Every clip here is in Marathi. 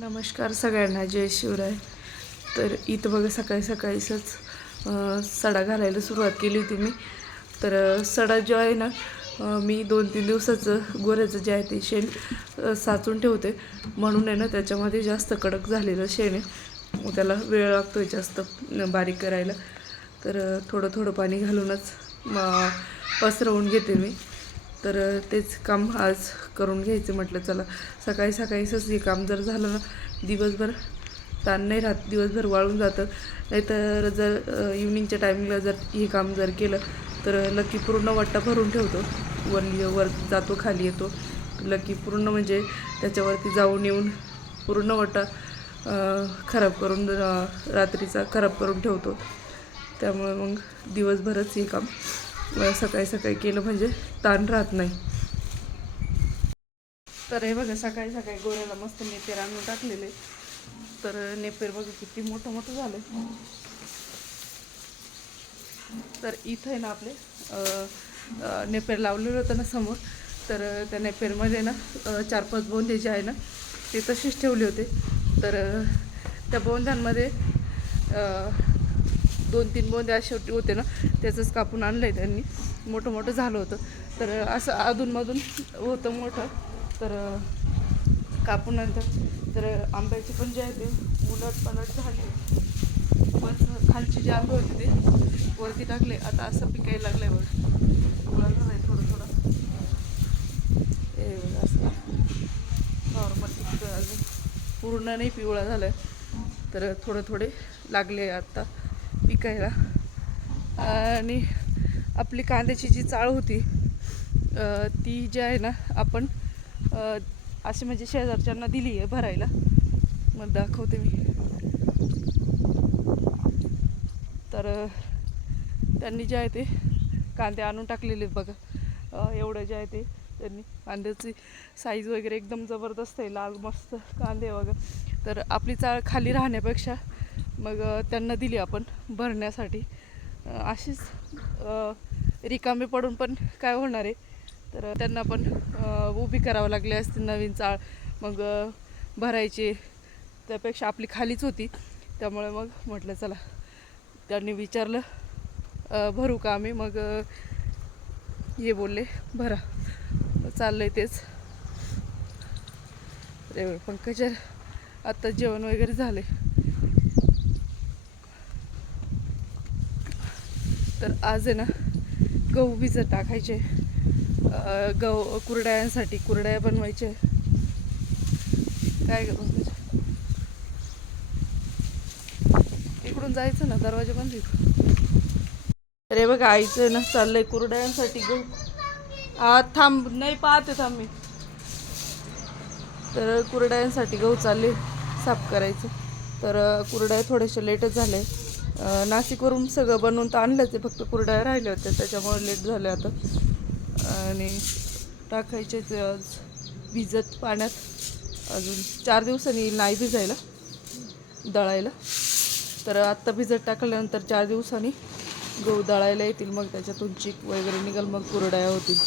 नमस्कार सगळ्यांना, जय शिवराय. तर इथं बघा सकाळी सकाळीच सडा घालायला सुरुवात केली होती मी. तर सडा जो आहे ना, मी 2-3 दिवसाचं गोऱ्याचं जे आहे ते शेण साचून ठेवते, म्हणून आहे ना त्याच्यामध्ये जास्त कडक झालेलं शेण आहे, मग त्याला वेळ लागतो जास्त बारीक करायला. तर थोडं थोडं पाणी घालूनच पसरवून घेते मी. तर तेच काम आज करून घ्यायचं म्हटलं. चला सकाळी सकाळीच हे काम जर झालं ना, दिवसभर ताण नाही राहत, दिवसभर वाळून जातं. नाहीतर जर इव्हनिंगच्या टायमिंगला जर हे काम जर केलं तर लकी पूर्ण वट्टा भरून ठेवतो, वर जातो खाली येतो. लकी पूर्ण म्हणजे त्याच्यावरती जाऊन येऊन पूर्ण वट्टा खराब करून रात्रीचा खराब करून ठेवतो. त्यामुळे मग दिवसभरच हे काम सकाळी सकाळी केलं म्हणजे ताण राहत नाही. तर हे बघा सकाळी सकाळी गोऱ्याला मस्त नेपेर आणून टाकलेले. तर नेपेर बघा किती मोठं मोठं झालं. तर इथं आहे ना आपले नेपेर लावलेलं होतं ना समोर. तर त्या नेपेरमध्ये ना 4-5 बोंदे जे आहे ना ते तसेच ठेवले होते. तर त्या बोंद्यांमध्ये 2-3 बोंदे असे होते ना, त्याचंच कापून आणलं आहे त्यांनी. मोठं मोठं झालं होतं. तर असं अधूनमधून होतं मोठं, तर कापून आणतात. तर आंब्याचे पण जे आहे ते उलट झाले. पण खालचे जे आंबे होते ते वरती टाकले. आता असं पिकायला लागलं आहे बघा, पिवळा झाला आहे थोडं थोडं. हे बघा असं नॉर्मल पिकं, अजून पूर्ण नाही पिवळा झालं आहे. तर थोडे लागले आता पिकायला. आणि आपली कांद्याची जी चाळ होती ती जी आहे ना, आपण असे म्हणजे शेजारच्यांना दिली आहे भरायला. मग दाखवते मी. तर त्यांनी जे आहे ते कांदे आणून टाकलेले बघा. एवढं जे आहे ते त्यांनी कांद्याची साईज वगैरे एकदम जबरदस्त आहे, लाल मस्त कांदे बघा. तर आपली चाळ खाली राहण्यापेक्षा मग त्यांना दिली आपण भरण्यासाठी. अशीच रिकामे पडून पण काय होणार आहे. तर त्यांना पण उभी करावं लागली असते नवीन चाळ, मग भरायची. त्यापेक्षा आपली खालीच होती, त्यामुळे मग म्हटलं चला. त्यांनी विचारलं भरू का आम्ही, मग हे बोलले भरा. चाललं आहे तेच. रे पंकजा आत्ता जेवण वगैरे झाले. तर आज आहे ना गहू भिजत टाकायचे, गहू कुरड्यांसाठी कुरड्या बनवायचे. काय गं इकडून जायचं ना, दरवाजा बंद इकडून. अरे बघा आईचं ना चाललंय कुरड्यांसाठी गहू. थांब, नाही पाहते थांब मी. तर कुरड्यांसाठी गहू चालले साफ करायचं. तर कुरड्या थोडेसे लेटच झाले. नाशिकवरून सगळं बनवून तर आणलंच आहे, फक्त कुरड्या राहिल्या होत्या त्याच्यामुळे लेट झाले आता. आणि टाकायचे ते आज भिजत पाण्यात. अजून 4 दिवसांनी नाही भिजायला दळायला. तर आत्ता भिजत टाकल्यानंतर 4 दिवसांनी गहू दळायला येतील, मग त्याच्यातून चीक वगैरे निघाल, मग कुरड्या होतील.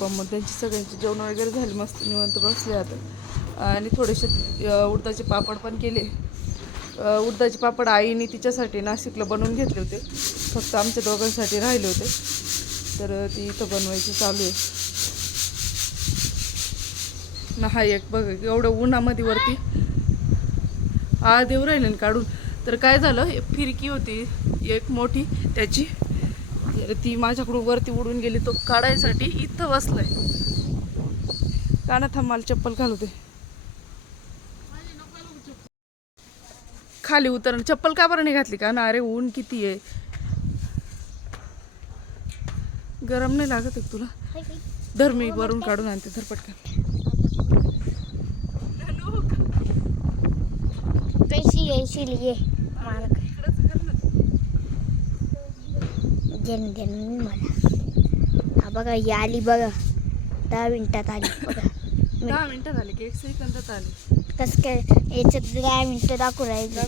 पण मग त्यांची सगळ्यांची जेवण वगैरे झाली, मस्त निवांत बसले आता. आणि थोडेसे उडदाचे पापड पण केले. उडदाचे पापड आईने तिच्यासाठी नाशिकला बनवून घेतले होते, फक्त आमच्या दोघांसाठी राहिले होते. तर ती इथं बनवायची चालू आहे ना. हा एक बघ एवढं उन्हामध्ये वरती देऊ राहिले काढून. तर काय झालं, फिरकी होती एक मोठी त्याची, ती माझ्याकडून वरती उडून गेली. तो काढायसाठी इथं बसलाय. का ना थांब, मला चप्पल घालू दे. खाली उतर. चप्पल का बरं नाही घातली का ना? अरे ऊन किती आहे, गरम नाही लागत आहे तुला? धर, मी वरून काढून आणते, धर पटकन. कैसी लिए मला बघा, ही आली बघा, 10 मिनिटात आली बघा. 10 मिनिटं झाली की 1 सेकंदात आली. कसं काय याच्यात 10 मिनिटं दाखवू राहील.